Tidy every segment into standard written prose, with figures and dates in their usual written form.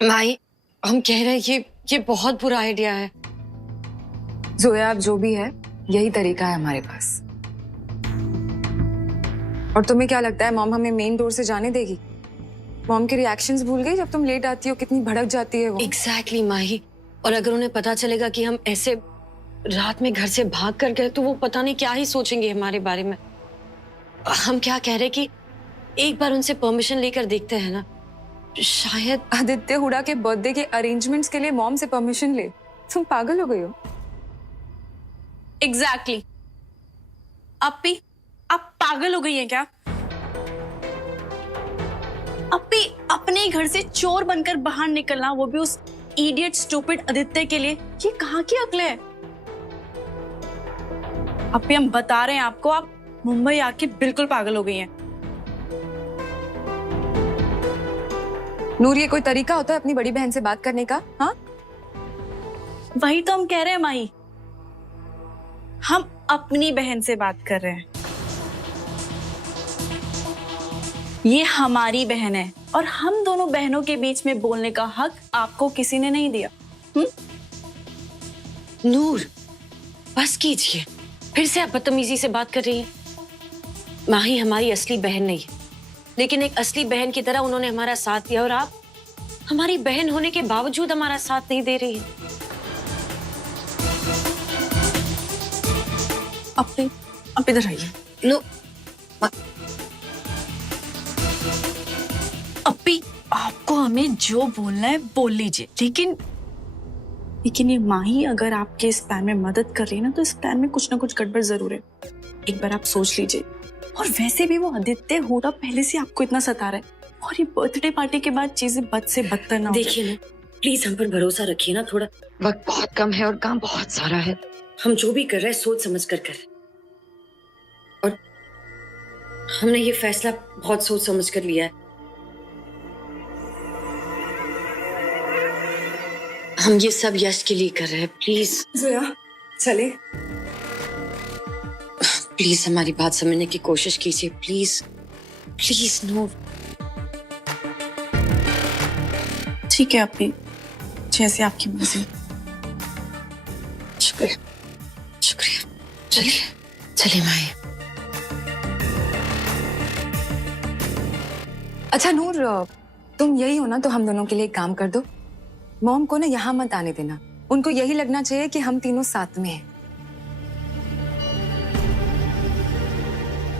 माई, हम कह रहे हैं ये बहुत बुरा आइडिया है। जोया, अब जो भी है यही तरीका है हमारे पास। और तुम्हें क्या लगता है मॉम हमें मेन डोर से जाने देगी? मॉम के रिएक्शंस भूल गई? जब तुम लेट आती हो कितनी भड़क जाती है वो। एग्जैक्टली माही, और अगर उन्हें पता चलेगा कि हम ऐसे रात में घर से भाग कर गए तो वो पता नहीं क्या ही सोचेंगे हमारे बारे में। हम क्या कह रहे कि एक बार उनसे परमिशन लेकर देखते हैं ना, शायद। आदित्य हुडा के बर्थडे के अरेंजमेंट्स के लिए मॉम से परमिशन ले? तुम पागल हो गई हो? एग्जैक्टली। अपी, आप पागल हो गई हैं क्या? अपी, अपने घर से चोर बनकर बाहर निकलना, वो भी उस इडियट स्टूपिड आदित्य के लिए, ये कहाँ की अक्ल है? अपी, हम बता रहे हैं आपको, आप मुंबई आके बिल्कुल पागल हो गई हैं। नूर, ये कोई तरीका होता है अपनी बड़ी बहन से बात करने का? हाँ, वही तो हम कह रहे हैं माही, हम अपनी बहन से बात कर रहे हैं। ये हमारी बहन है और हम दोनों बहनों के बीच में बोलने का हक आपको किसी ने नहीं दिया। नूर, बस कीजिए, फिर से आप बदतमीजी से बात कर रही हैं। माही हमारी असली बहन नहीं है, लेकिन एक असली बहन की तरह उन्होंने हमारा साथ दिया, और आप हमारी बहन होने के बावजूद हमारा साथ नहीं दे रही हैं। आप इधर आइए। नो, अपी, आपको हमें जो बोलना है बोल लीजिए, लेकिन ये माही अगर आपके इस प्लान में मदद कर रही है ना, तो इस प्लान में कुछ ना कुछ गड़बड़ जरूर है। एक बार आप सोच लीजिए। और वैसे भी वो आदित्य हुडा पहले से आपको इतना सता रहा है, और ये बर्थडे पार्टी के बाद चीजें बद से बदतर ना हो जाए। देखिए ना, प्लीज हम पर भरोसा रखिए ना। थोड़ा वक्त बहुत कम है और काम बहुत सारा है। हम जो भी कर रहे हैं सोच समझ कर रहे हैं, और हमने ये फैसला बहुत सोच समझ कर लिया है। हम ये सब यश के लिए कर रहे हैं। प्लीज जोया, चले। प्लीज हमारी बात समझने की कोशिश कीजिए। प्लीज प्लीज नूर। ठीक है अपी, जैसे आपकी मर्जी। शुक्रिया शुक्रिया। चलिए चलिए माही। अच्छा नूर, तुम यही हो ना, तो हम दोनों के लिए एक काम कर दो। मॉम को ना यहाँ मत आने देना। उनको यही लगना चाहिए कि हम तीनों साथ में हैं।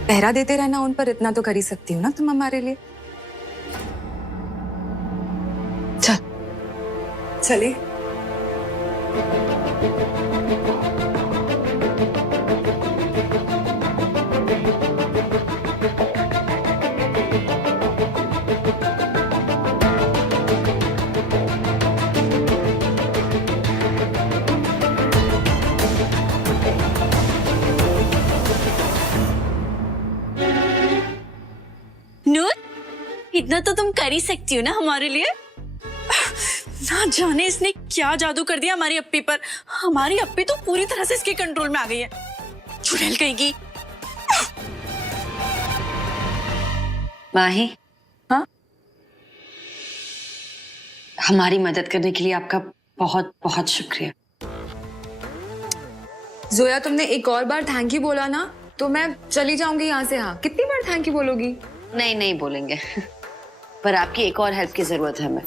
पहरा देते रहना उन पर, इतना तो कर ही सकती हो ना तुम हमारे लिए। चल चले। नूर, इतना तो तुम कर ही सकती हो ना हमारे लिए। ना जाने इसने क्या जादू कर दिया हमारी अप्पी पर। हमारी अप्पी तो पूरी तरह से इसके कंट्रोल में आ गई है। चुड़ैल कहेगी। माही, हाँ, हमारी मदद करने के लिए आपका बहुत बहुत शुक्रिया। जोया, तुमने एक और बार थैंक यू बोला ना तो मैं चली जाऊंगी यहाँ से। हाँ, कितनी बार थैंक यू बोलोगी? नहीं नहीं बोलेंगे। पर आपकी एक और हेल्प की जरूरत है हमें।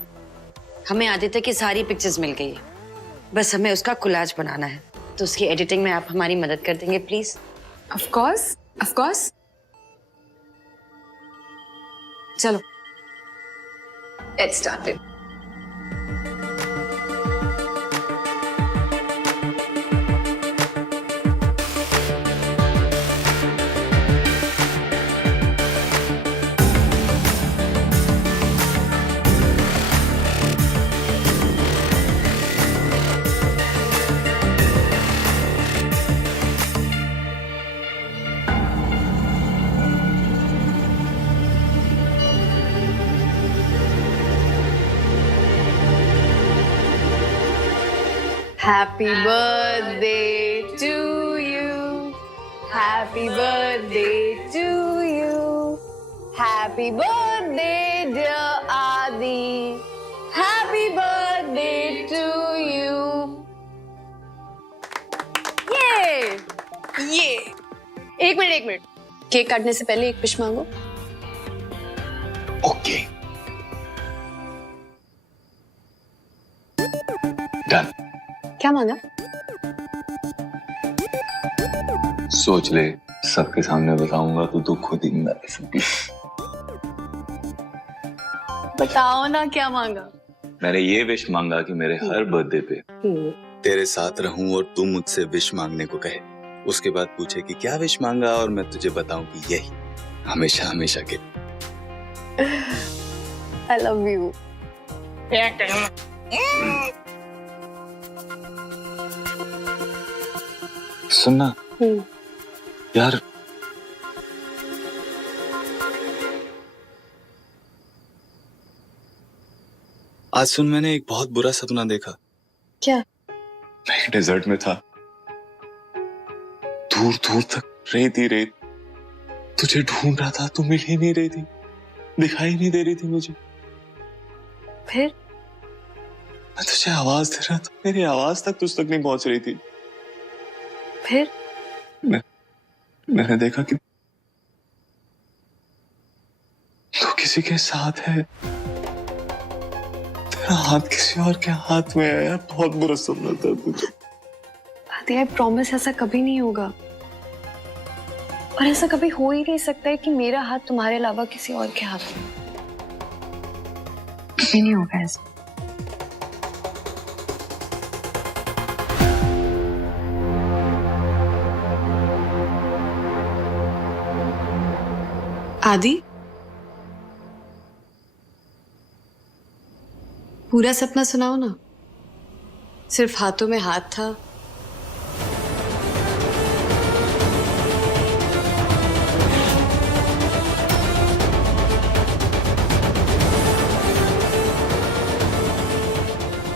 हमें आदित्य की सारी पिक्चर्स मिल गई है, बस हमें उसका कोलाज बनाना है। तो उसकी एडिटिंग में आप हमारी मदद कर देंगे please? Of course, of course. चलो, let's start it. Happy birthday to you. Happy birthday to you. Happy birthday, dear Adi. Happy ये एक मिनट केक काटने से पहले एक विश मांगो। Okay done. क्या मांगा? सोच ले, सबके सामने बताऊंगा तो तू खुद ही ना रह सकती। बताओ ना क्या मांगा। मैंने ये विश मांगा कि मेरे हर बर्थडे पे तेरे साथ रहूं और तू मुझसे विश मांगने को कहे। उसके बाद पूछे कि क्या विश मांगा और मैं तुझे बताऊं कि यही हमेशा हमेशा के। I love you. सुनना यार, आज सुन, मैंने एक बहुत बुरा सपना देखा। क्या? मैं एक डेजर्ट में था, दूर दूर तक रेत ही रेत। तुझे ढूंढ रहा था, तू मिल ही नहीं रही थी, दिखाई नहीं दे रही थी मुझे। फिर? मैं तुझे आवाज दे रहा था, मेरी आवाज तक तुझ तक नहीं पहुंच रही थी। फिर? मैंने देखा कि तू किसी के साथ है, तेरा हाथ किसी और के हाथ में है। यार बहुत बुरा सपना था तुझे। आदि, आई प्रॉमिस ऐसा कभी नहीं होगा, और ऐसा कभी हो ही नहीं सकता है कि मेरा हाथ तुम्हारे अलावा किसी और के हाथ में। कभी नहीं होगा ऐसा। आदि, पूरा सपना सुनाओ ना। सिर्फ हाथों में हाथ था।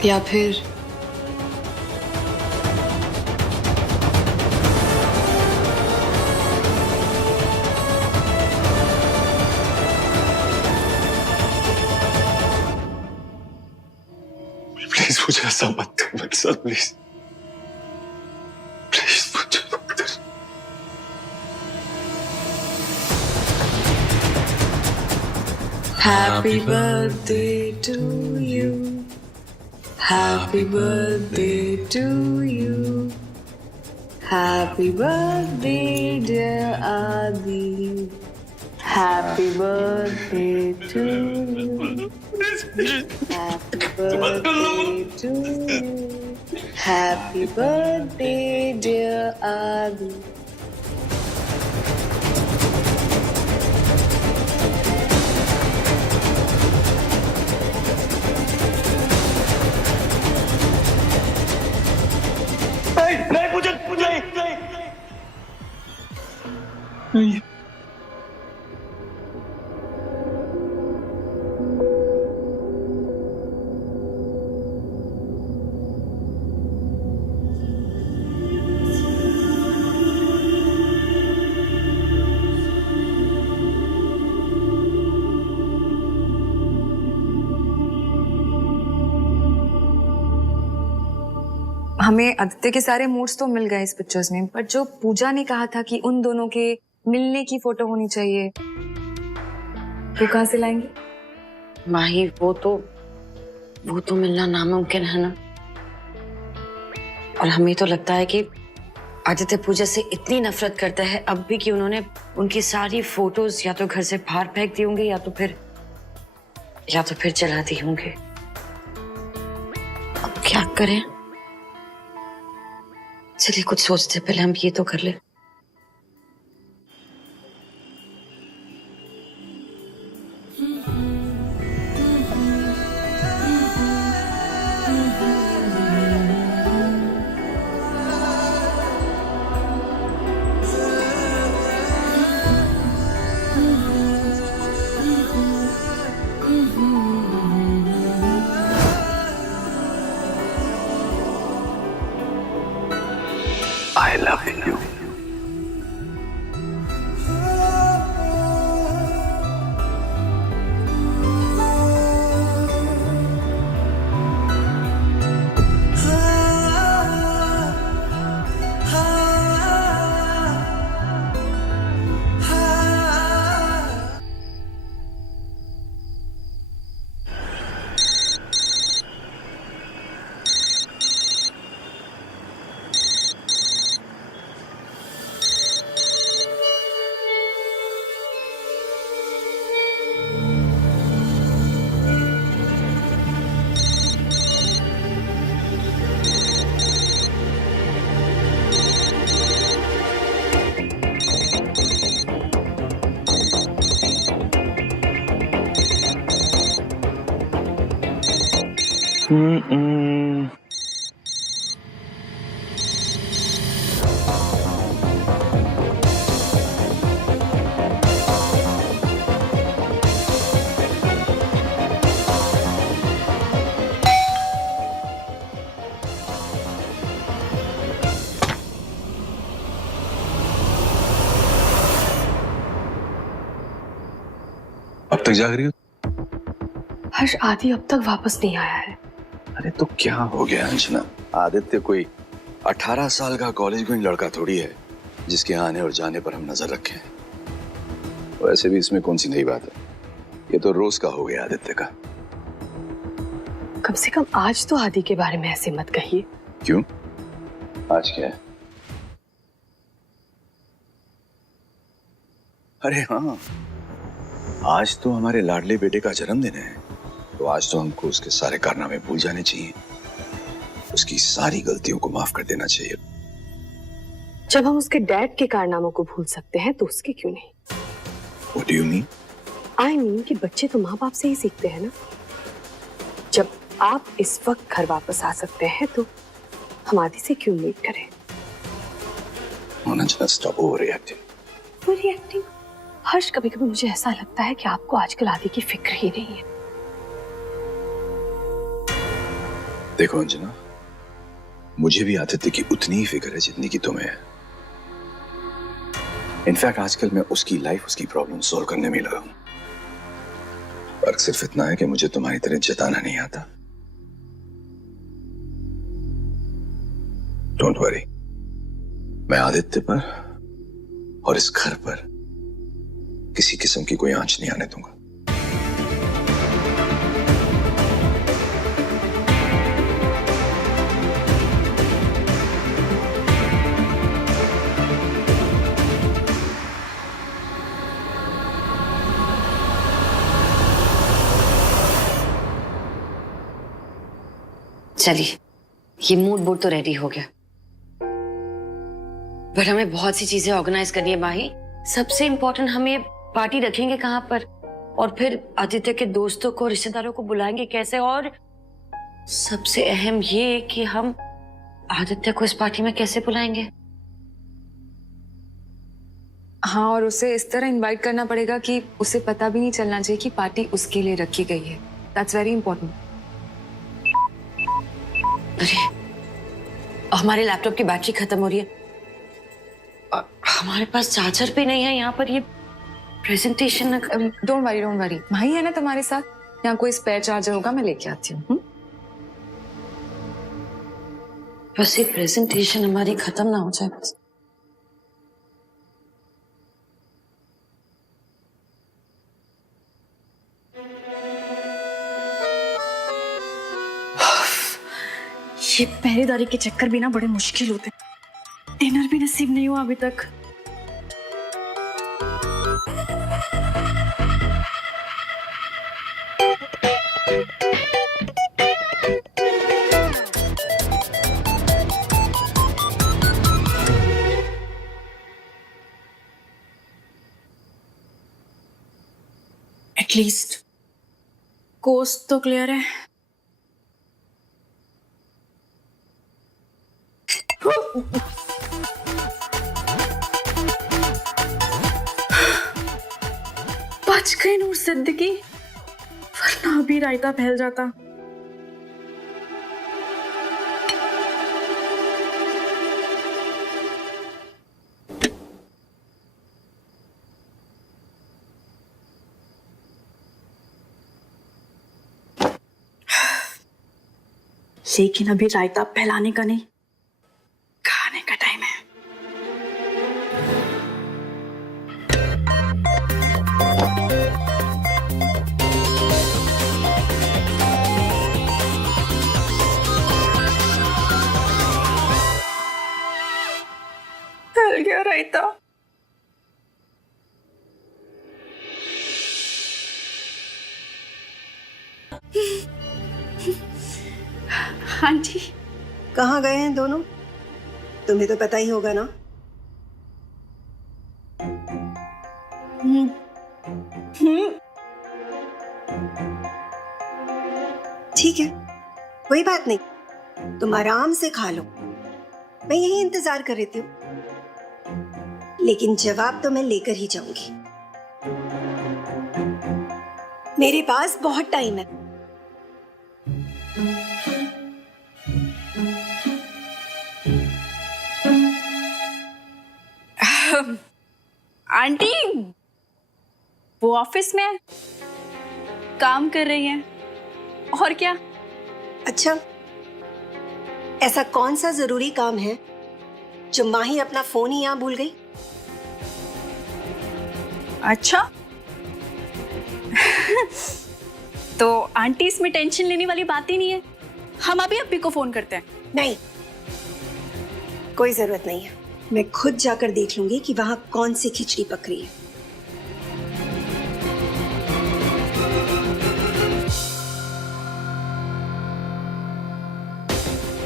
या फिर प्लीज मुझे ऐसा मत कर मेरे साथ, प्लीज प्लीज मुझे मत कर। Happy birthday to you. Happy birthday to you. Happy birthday, dear Adi. Happy birthday to you. Happy birthday to you. Happy birthday, dear Adi. नहीं। हमें आदित्य के सारे मूड्स तो मिल गए इस पिक्चर्स में, पर जो पूजा ने कहा था कि उन दोनों के मिलने की फोटो होनी चाहिए, वो कहाँ से लाएंगे? माही, वो तो मिलना नामुमकिन है ना। और हमें तो लगता है कि आदित्य पूजा से इतनी नफरत करता है अब भी कि उन्होंने उनकी सारी फोटोज या तो घर से बाहर फेंक दी होंगी या तो फिर जला दी होंगे। अब क्या करें? चलिए कुछ सोचते पहले हम ये तो कर ले। I love you. अब तक जाग रही हो? हर्ष, आदि अब तक वापस नहीं आया है। अरे तो क्या हो गया अंजना? आदित्य कोई 18 साल का कॉलेज गोइंग लड़का थोड़ी है जिसके आने और जाने पर हम नजर रखें। वैसे भी इसमें कौन सी नई बात है, ये तो रोज का हो गया आदित्य का। कम से कम आज तो आदि के बारे में ऐसे मत कहिए। क्यों? आज क्या है? अरे हाँ, आज तो हमारे लाडले बेटे का जन्मदिन है, तो आज तो हमको उसके सारे कारनामे भूल जाने चाहिए, उसकी सारी गलतियों को माफ कर देना चाहिए। जब हम उसके डैड के कारनामों को भूल सकते हैं तो उसके क्यों नहीं? What do you mean? I mean कि बच्चे तो माँ बाप से ही सीखते हैं ना। जब आप इस वक्त घर वापस आ सकते हैं तो हम आदि से क्यों उम्मीद करें? Anjana, stop overreacting. ओवररिएक्टिंग? हर्ष, कभी कभी मुझे ऐसा लगता है कि आपको आजकल आदि की फिक्र ही नहीं है। देखो अंजना, मुझे भी आदित्य की उतनी ही फिक्र है जितनी की तुम्हें है। इनफैक्ट आजकल मैं उसकी लाइफ, उसकी प्रॉब्लम सॉल्व करने में लगा हूं। फर्क सिर्फ इतना है कि मुझे तुम्हारी तरह जताना नहीं आता। डोंट वरी, मैं आदित्य पर और इस घर पर किसी किस्म की कोई आंच नहीं आने दूंगा। चलिए, ये मूड बोर्ड तो रेडी हो गया, पर हमें बहुत सी चीजें ऑर्गेनाइज करनी है माही। सबसे इम्पोर्टेंट, हमें पार्टी रखेंगे कहाँ पर, और फिर आदित्य के दोस्तों को, रिश्तेदारों को बुलाएंगे कैसे, और सबसे अहम ये कि हम आदित्य को इस पार्टी में कैसे बुलाएंगे। हाँ, और उसे इस तरह इनवाइट करना पड़ेगा कि उसे पता भी नहीं चलना चाहिए कि पार्टी उसके लिए रखी गई है। That's very important. अरे, हमारे लैपटॉप की बैटरी खत्म हो रही है, हमारे पास चार्जर भी नहीं है यहाँ पर। ये प्रेजेंटेशन डोंट वरी, भाई है ना तुम्हारे साथ, यहाँ कोई स्पेयर चार्जर होगा, मैं लेके आती हूँ। बस ये प्रेजेंटेशन हमारी खत्म ना हो जाए बस। ये पहरेदारी के चक्कर भी ना बड़े मुश्किल होते। डिनर भी नसीब नहीं हुआ अभी तक। एटलीस्ट कोस्ट तो क्लियर है। बच गई नूर सिद्दीकी, वरना अभी रायता फैल जाता। लेकिन अभी रायता फैलाने का नहीं, खाने का टाइम है। फैल गया रायता। हाँ जी। कहाँ गए हैं दोनों? तुम्हें तो पता ही होगा ना। ठीक है, कोई बात नहीं, तुम आराम से खा लो, मैं यही इंतजार कर रही हूँ। लेकिन जवाब तो मैं लेकर ही जाऊंगी। मेरे पास बहुत टाइम है। आंटी वो ऑफिस में है, काम कर रही हैं। और क्या? अच्छा, ऐसा कौन सा जरूरी काम है जो माही अपना फोन ही यहाँ भूल गई? अच्छा तो आंटी इसमें टेंशन लेने वाली बात ही नहीं है, हम अभी अप्पी को फोन करते हैं। नहीं, कोई जरूरत नहीं है, मैं खुद जाकर देख लूंगी कि वहां कौन सी खिचड़ी पक रही है।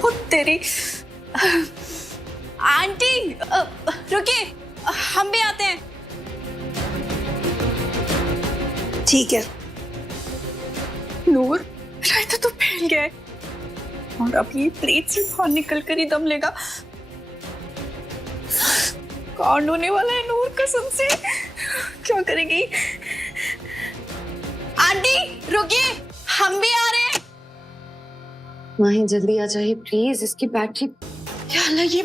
ओ तेरी आंटी, रुकिए, हम भी आते हैं। ठीक है। नूर, रायता तो फैल गया है और अब ये प्लेट से बाहर निकल कर ही दम लेगा। कांड होने वाला है नूर, कसम से। क्या करेगी? आंटी रुकिए, हम भी आ रहे हैं। माही जल्दी आ जाइए प्लीज, इसकी बैटरी। क्या हाल है ये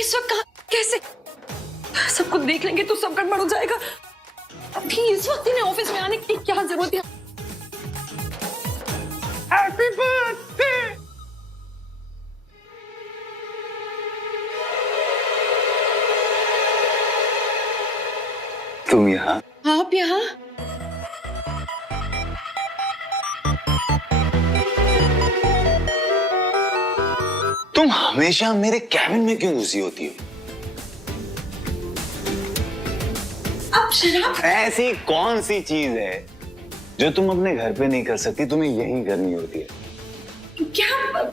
इस वक्त कैसे? सबको देख लेंगे तो सब गड़बड़ हो जाएगा। अभी इस वक्त इन्हें ऑफिस में आने की क्या जरूरत है? Happy birthday. तुम यहाँ? आप यहाँ? तुम हमेशा मेरे कैबिन में क्यों घुसी होती हो? अब शराब। ऐसी कौन सी चीज है जो तुम अपने घर पे नहीं कर सकती, तुम्हें यहीं करनी होती है? क्या?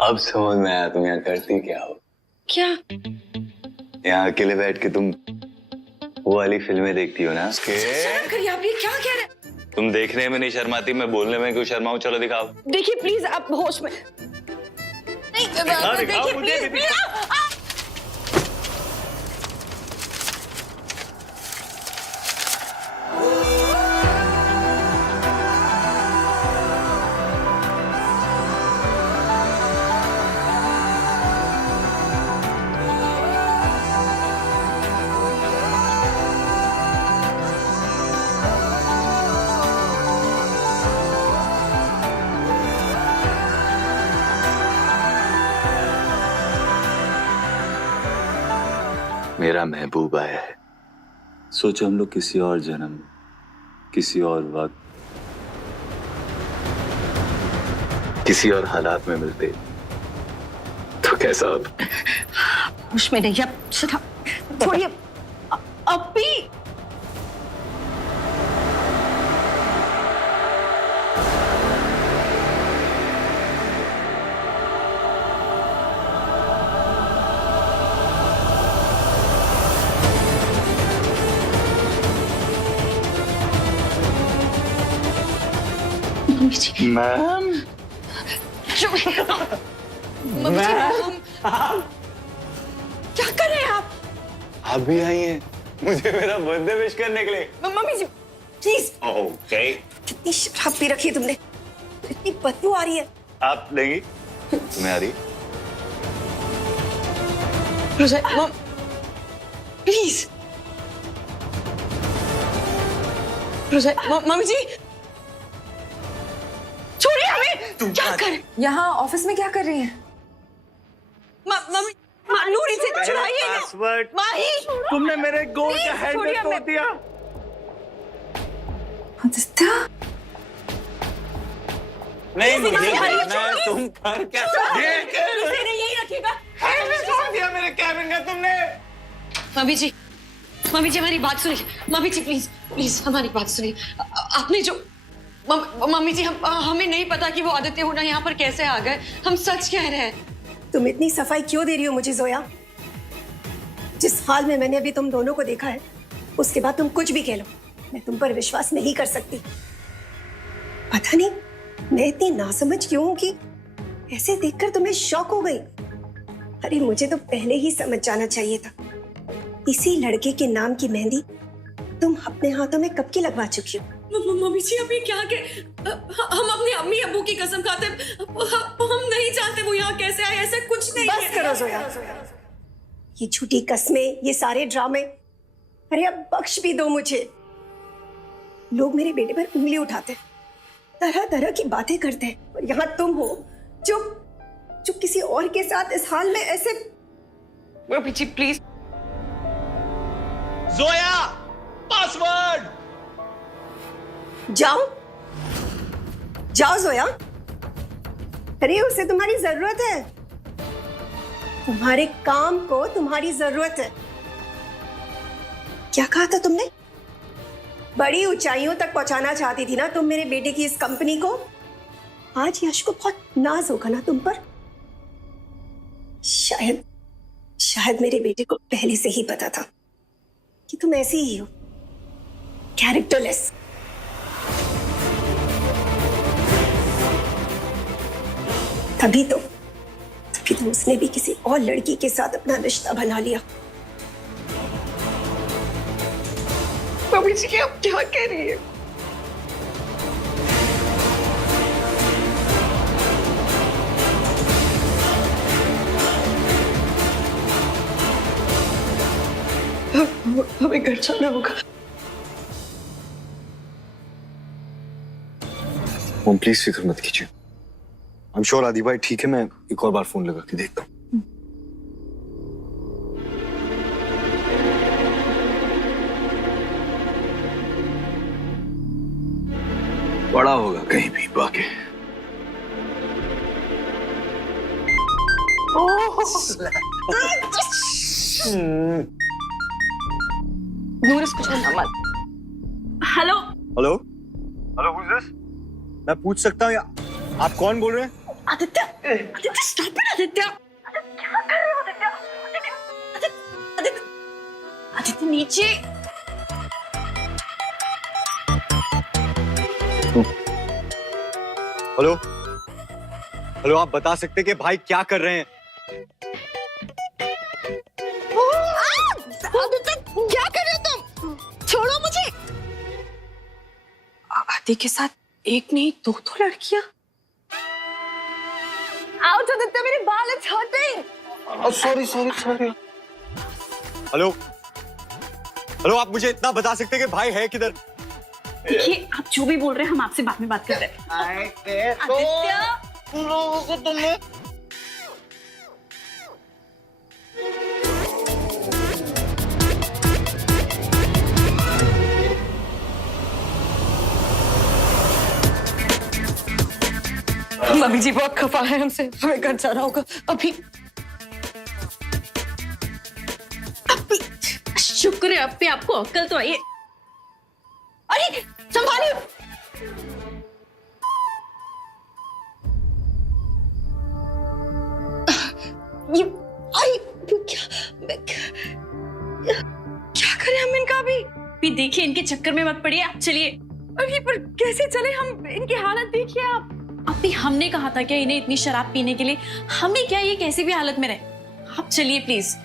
अब समझ में आया तुम यहाँ करती क्या हो। क्या? यहाँ अकेले बैठ के तुम वो वाली फिल्में देखती हो ना? शर्म करिए, आप ये क्या कह रहे हैं? तुम देखने में नहीं शर्माती, मैं बोलने में क्यों शर्माऊं? चलो दिखाओ। देखिए प्लीज, आप होश में नहीं। देखिए प्लीज। मेरा महबूब आया है। सोचो हम लोग किसी और जन्म, किसी और वक्त, किसी और हालात में मिलते तो कैसा होता? होश में नहीं, अब छोड़िए। अप्पी, मैम, क्या कर रहे हैं आप? आप भी आई हैं मुझे मेरा बर्थडे विश करने के लिए? Mummy ji please. ओके। कितनी शराब पी रखी है तुमने, इतनी बदबू आ रही है। आप लेंगी? तुम्हें आ रही? प्लीज मम्मी जी, छोड़िए हमें। क्या कर? यहाँ ऑफिस में क्या कर रही हैं? मम्मी, नूरी से छुड़ाइए ना। माही, तुमने मेरे गोल का हैंडल तोड़ दिया। आदित्य, नहीं मुझे करना है, तुम कर क्या? यही रखिएगा। हैंडल तोड़ दिया मेरे कैबिन का तुमने। मम्मी जी, मम्मी जी हमारी बात सुनिए, मम्मी जी प्लीज प्लीज हमारी बात सुनिए। आपने जो मम्मी जी हमें नहीं पता कि वो आदित्य हुडा यहाँ पर कैसे आ गए, हम सच कह रहे हैं। तुम इतनी सफाई क्यों दे रही हो मुझे जोया? जिस हाल में मैंने अभी तुम दोनों को देखा है, उसके बाद तुम कुछ भी कह लो, मैं तुम पर विश्वास नहीं कर सकती। पता नहीं मैं इतनी नासमझ क्यों हूं कि ऐसे देखकर तुम्हें शॉक हो गई। अरे मुझे तो पहले ही समझ जाना चाहिए था। इसी लड़के के नाम की मेहंदी तुम अपने हाथों में कब की लगवा चुकी हो। मम्मी जी अभी क्या के हम अपने अम्मी अब्बू की कसम खाते, हम नहीं जानते वो यहाँ कैसे आए, ऐसा कुछ नहीं बस करो जोया, ये झूठी कस्में, ये सारे ड्रामे। अरे अब बख्श भी दो मुझे। लोग मेरे बेटे पर उंगली उठाते, तरह तरह की बातें करते हैं, और यहाँ तुम हो जो किसी और के साथ इस हाल में ऐसे। Mummy ji please. Zoya, password. जाओ जाओ जोया। अरे उसे तुम्हारी जरूरत है, तुम्हारे काम को तुम्हारी जरूरत है। क्या कहा था तुमने? बड़ी ऊंचाइयों तक पहुंचाना चाहती थी ना तुम मेरे बेटे की इस कंपनी को। आज यश को बहुत नाज होगा ना तुम पर। शायद मेरे बेटे को पहले से ही पता था कि तुम ऐसी ही हो, कैरेक्टरलेस। तभी तो उसने भी किसी और लड़की के साथ अपना रिश्ता बना लिया। मम्मी जी आप क्या कह रही है? हमें घर जाना होगा। मॉम प्लीज फिक्र मत कीजिए, आई एम श्योर आदि भाई ठीक है। मैं एक और बार फोन लगा के देखता हूँ। बड़ा होगा कहीं भी बाके। नूर इसको छोड़ना मत। Hello hello hello, who is this? मैं पूछ सकता हूँ आप कौन बोल रहे हैं? Aditya, Aditya stop it. आदित्य क्या कर रहे हो? आदित्य आदित्य नीचे। हेलो हेलो, आप बता सकते कि भाई क्या कर रहे हैं? आदित्य क्या कर रहे हो तुम? छोड़ो मुझे। आदि के साथ एक नहीं दो लड़कियां। आउट आदित्य, मेरे बाल it's hurting. Sorry. Hello hello, आप मुझे इतना बता सकते कि भाई है किधर? देखिए आप जो भी बोल रहे हैं हम आपसे बाद में बात कर रहे हैं। आदित्य मम्मी जी बहुत खफा है हमसे, हमें घर जाना होगा अभी। शुक्र है अब भी आपको अक्ल तो आई है। अरे संभालिए। ये क्या करें हम इनका भी देखिए, इनके चक्कर में मत पड़िए, आप चलिए। अरे पर कैसे चले हम? इनकी हालत देखिए आप। अभी हमने कहा था क्या इन्हें इतनी शराब पीने के लिए? हमें क्या ये कैसी भी हालत में रहे? आप चलिए प्लीज।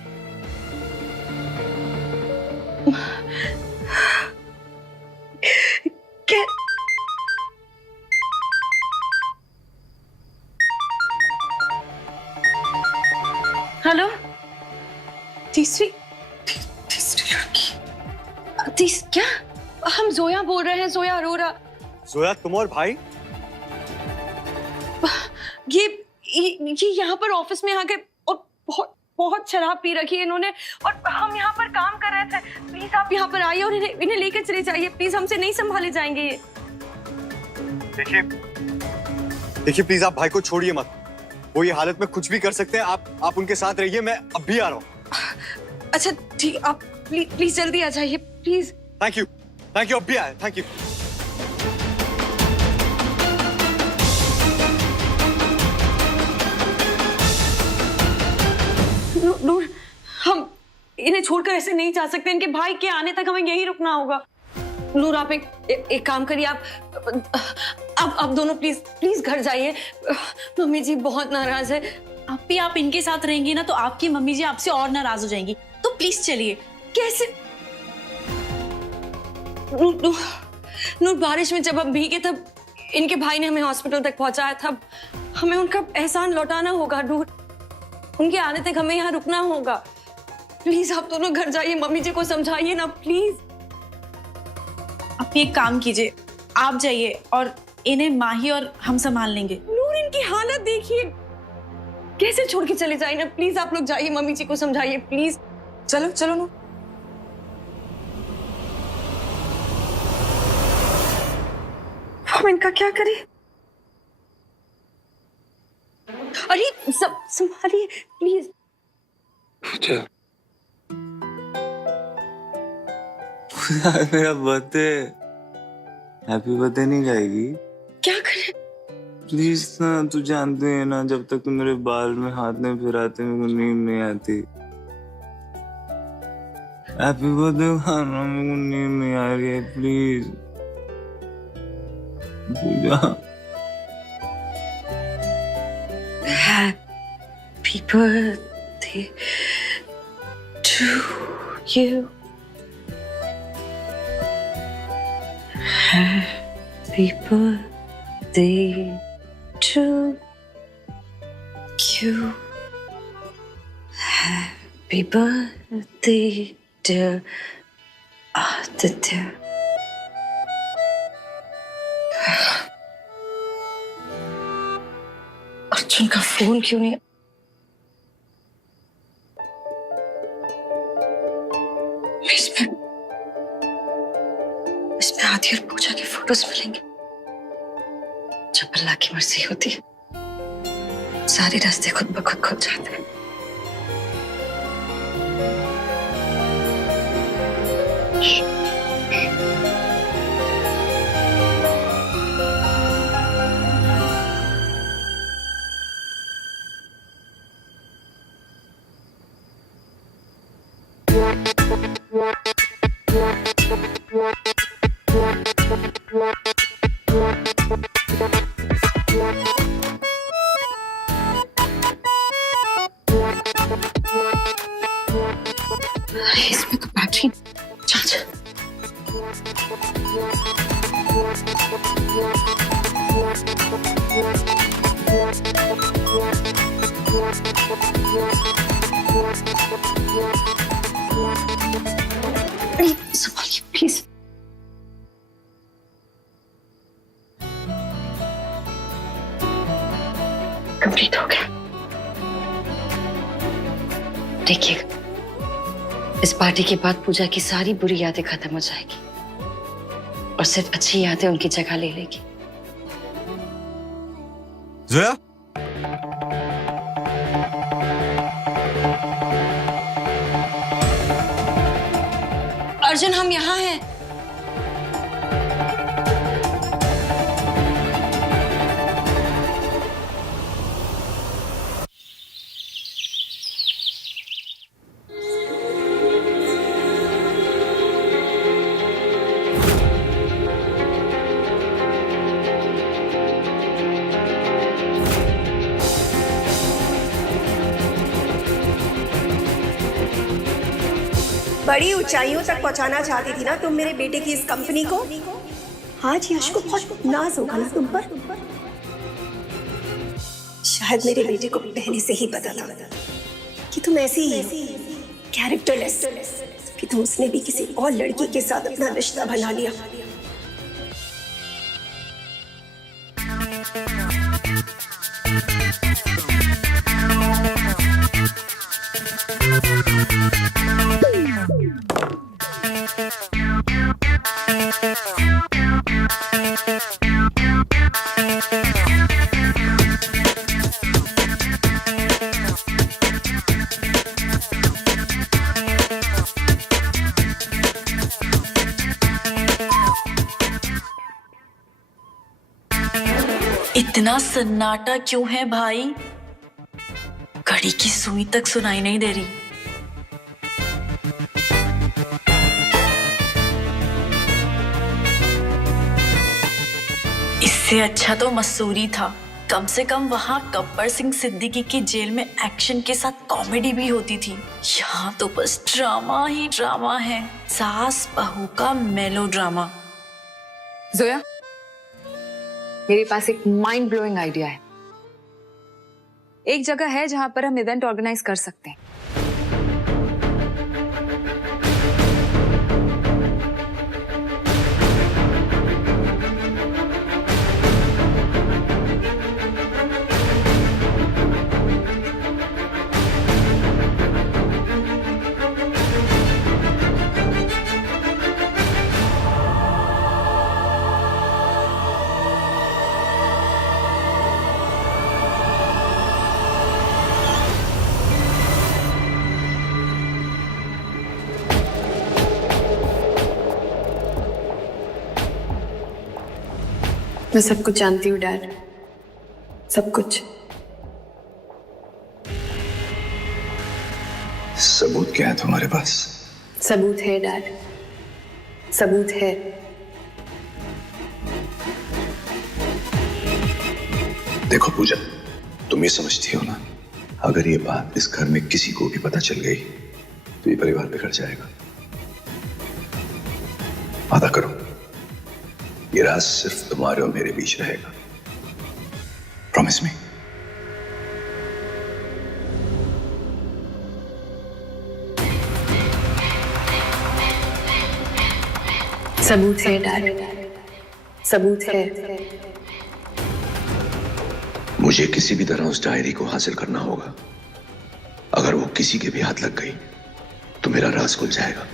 हेलो, तीसरी लड़की क्या? हम जोया बोल रहे हैं, जोया अरोरा। जोया तुम और भाई? ये यहाँ पर ऑफिस में आ गए और बहुत शराब पी रखी है इन्होंने, और हम यहाँ पर काम कर रहे थे। प्लीज आप यहाँ पर आइए और इन्हें लेकर चले जाइए प्लीज, हमसे नहीं संभाले जाएंगे ये। देखिए प्लीज आप भाई को छोड़िए मत, वो ये हालत में कुछ भी कर सकते हैं। आप उनके साथ रहिए, मैं अब भी आ रहा हूँ। अच्छा ठीक, आप प्लीज जल्दी आ जाइए प्लीज। थैंक यू अब भी आए, थैंक यू। नूर, हम इन्हें छोड़कर ऐसे नहीं जा सकते। इनके भाई के आने तक हमें यहीं रुकना होगा। नूर आप एक काम करिए, आप दोनों प्लीज घर जाइए। मम्मी जी बहुत नाराज है। आप इनके साथ रहेंगी ना तो आपकी मम्मी जी आपसे और नाराज हो जाएंगी, तो प्लीज चलिए। कैसे? नूर बारिश में जब हम भीगे तब इनके भाई ने हमें हॉस्पिटल तक पहुंचाया था। हमें उनका एहसान लौटाना होगा नूर। उनके आने तक हमें यहाँ रुकना होगा। प्लीज आप दोनों घर जाइए, मम्मी जी को समझाइए ना प्लीज। आप एक काम कीजिए, आप जाइए और इन्हें माही और हम संभाल लेंगे। नूर इनकी हालत देखिए, कैसे छोड़ के चले जाए ना। प्लीज आप लोग जाइए, मम्मी जी को समझाइए प्लीज। चलो चलो नूर। हम इनका क्या करें? अरे सब संभालिए प्लीज। मेरा बर्थडे, हैप्पी बर्थडे नहीं गाएगी? क्या करें? प्लीज ना, तू जानते है ना, जब तक तू मेरे बाल में हाथ में फिराते मेरे को नींद नहीं आती। हैप्पी बर्थडे गाना, मेरे को नींद नहीं आ रही है, please Pooja. Happy birthday to you. Happy birthday to you. Happy birthday dear Aditya. Arjun का फोन क्यों नहीं? इसमें आदि और पूजा की फोटोज मिलेंगे। जब अल्लाह की मर्जी होती है सारे रास्ते खुद ब खुद खुल जाते हैं। अरे इसमें तो बैटरी चार्ज। अरे संभालिए प्लीज। कंप्लीट हो गया। देखिएगा, इस पार्टी के बाद पूजा की सारी बुरी यादें खत्म हो जाएगी और सिर्फ अच्छी यादें उनकी जगह ले लेगी। जोया, अर्जुन हम यहाँ हैं। बड़ी ऊंचाइयों तक पहुंचाना चाहती थी ना तुम मेरे बेटे की इस कंपनी को। आज यश को बहुत नाज होगा ना तुम पर। शायद मेरे बेटे को पहले से ही पता था कि तुम ऐसी कैरेक्टरलेस, कि तुम उसने भी किसी और लड़की के साथ अपना रिश्ता बना लिया। इतना सन्नाटा क्यों है भाई? घड़ी की सुई तक सुनाई नहीं दे रही। इससे अच्छा तो मसूरी था। कम से कम वहां गब्बर सिंह सिद्दीकी की जेल में एक्शन के साथ कॉमेडी भी होती थी। यहाँ तो बस ड्रामा ही ड्रामा है, सास बहू का मेलोड्रामा। जोया, मेरे पास एक माइंड ब्लोइंग आइडिया है। एक जगह है जहां पर हम इवेंट ऑर्गेनाइज कर सकते हैं। मैं सब कुछ जानती हूँ डैड, सब कुछ। सबूत क्या है तुम्हारे पास? सबूत है डैड, सबूत है। देखो पूजा, तुम ये समझती हो ना, अगर ये बात इस घर में किसी को भी पता चल गई तो ये परिवार बिगड़ जाएगा। वादा करो, ये राज सिर्फ तुम्हारे और मेरे बीच रहेगा। Promise me. सबूत है डैड, सबूत है। मुझे किसी भी तरह उस डायरी को हासिल करना होगा। अगर वो किसी के भी हाथ लग गई तो मेरा राज खुल जाएगा।